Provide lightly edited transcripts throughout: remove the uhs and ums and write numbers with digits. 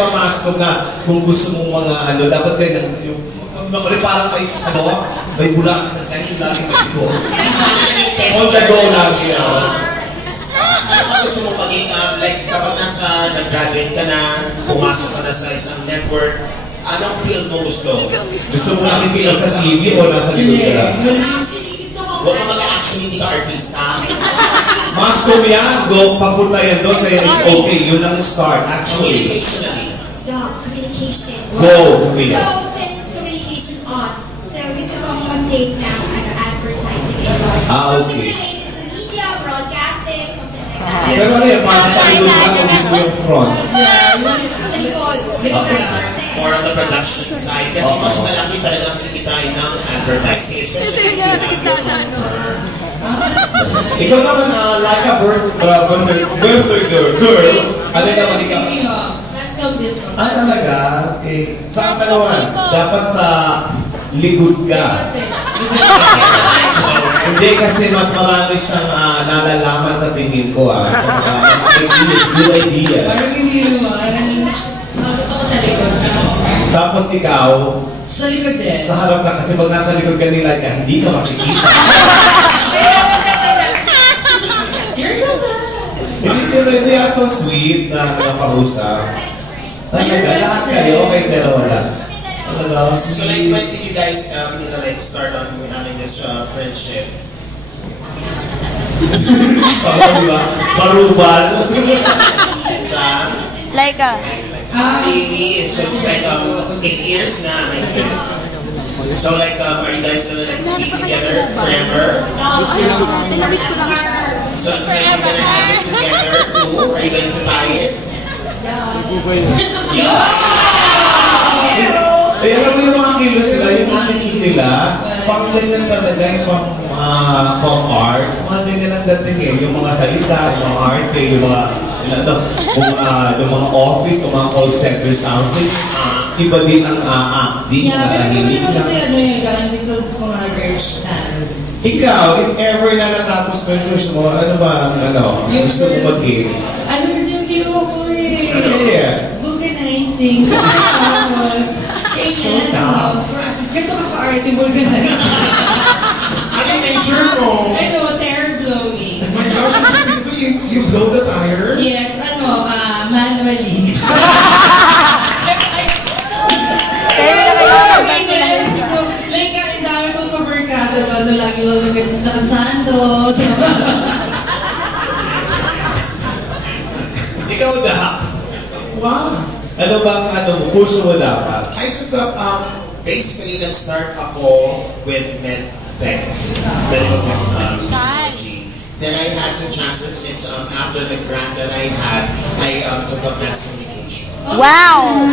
nagmamasko na kung gusto mong mga ano, dapat ganyan, yung parang may bulak sa tiyan, yung laging masigo. On the go lang siya. Ano gusto mo maging, like, kapag nag-graduate ka na, pumasok ka na sa isang network, anong field mo gusto? Gusto mo nakikita sa TV o nasa likod ka lang? Actually, gusto ko Huwag ka mag-actually, hindi ka artista. Masko yan, go, papunta yan doon, kaya it's okay. Yun ang start, actually. Communicationally. Yeah, communication. Go, So, since communication arts, so gusto kong mag-take ng advertising and something okay. related to media, broadcasting, something like that. Pero ano yan, para sa likod ka kung gusto mo yung front. Sa likod. More on the production side. Kasi mas malaki talaga ang kikitain ng advertising. Especially if you have your own firm. Ikaw naman, like a birthday girl, ano naman ikaw? Talaga? Okay. Saan ka naman? Dapat sa likod ka. Hindi kasi mas marami siyang nalalaman sa tingin ko. Sa mga ideas, good ideas. Parang hindi naman. Gusto ko sa likod. Tapos ikaw, Sa likod din. sa harap ka kasi pag nasa likod ka nila, hindi ka makikita. Hindi ako so sweet na nakausap. Talaga, lahat kayo, okay, pero wala. Talaga, So like, when did you guys start on having this friendship? Diba? Parubal. Sa Laika. TV, so it's like 8 years na. So like, are you guys gonna like be together forever? So it's like you're gonna have it together too? Are you going to tie it? Yeah! Eh, alam mo yung mga kilos nila, yung attitude nila, pang ganyan talaga, yung pang arts, mga ganyan ang dating eh. Yung mga salita, yung mga arte, yung mga, yung mga office, yung mga call center soundings, iba din ang acting, Yeah, pero tahimik naman kasi lang. ano yung galang din sa mga girls na. Ikaw, if ever na natapos ko yung gusto mo, ano ba ang gusto mo mag-game? Ano kasi yung kinuha ko eh? Yeah. Vulcanizing. Tapos, So tough. Ganito ka pa-arte, vulcanizing. Ano major mo? Ano, terror blowing. Oh my gosh, you blow the tires? Yes, manually. So, like, ang dami kong kabarkada doon, lagi mo nakasando. Ikaw, Dax. Wow. Ano bang kurso mo dapat? I took up, basically, nag-start ako with medtech, medical technology. Then I had to transfer since after the grant that I had, I took up mass communication. Wow!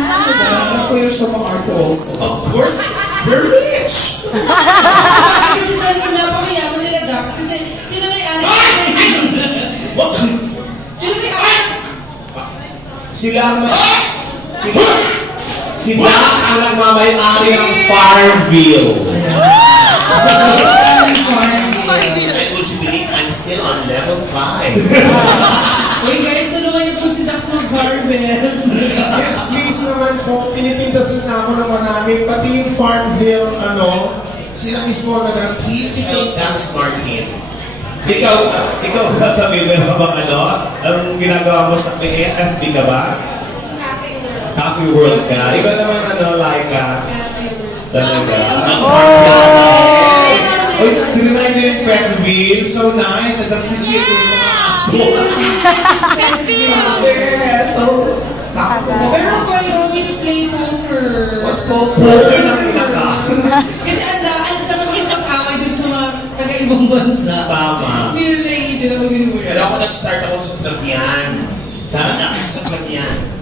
That's why you're so arte also. Of course, we're rich! Kasi talagang napakayaman nila, Dax. Kasi sino may-ari? What? Sino may-ari? Sila ang nagmamay-ari ng Farmville. And would you believe I'm still on level 5? Uy guys, tulungan niyo po si Dax mag-harvest. Yes, please naman po, pinipindasin na ako ng marami, pati yung Farmville, sila mismo Please help Dax Martin. Ikaw katabi mo yung bang anong ginagawa mo sa FB ka ba? Happy World ka. Ikaw naman Laika. Talaga. Uy, trinay mo yung Petville. So nice. And that's the sweet yung mga aso. Yeah, so Pero kayo, play poker. What's poker ng inaka? Kasi ang sarap makipag-away dun sa mga taga-ibang bansa. Tama. Hindi na lang, hindi na mag-inuwi. Pero ako nag-start ako sa Trapian. Saan? Sa Trapian.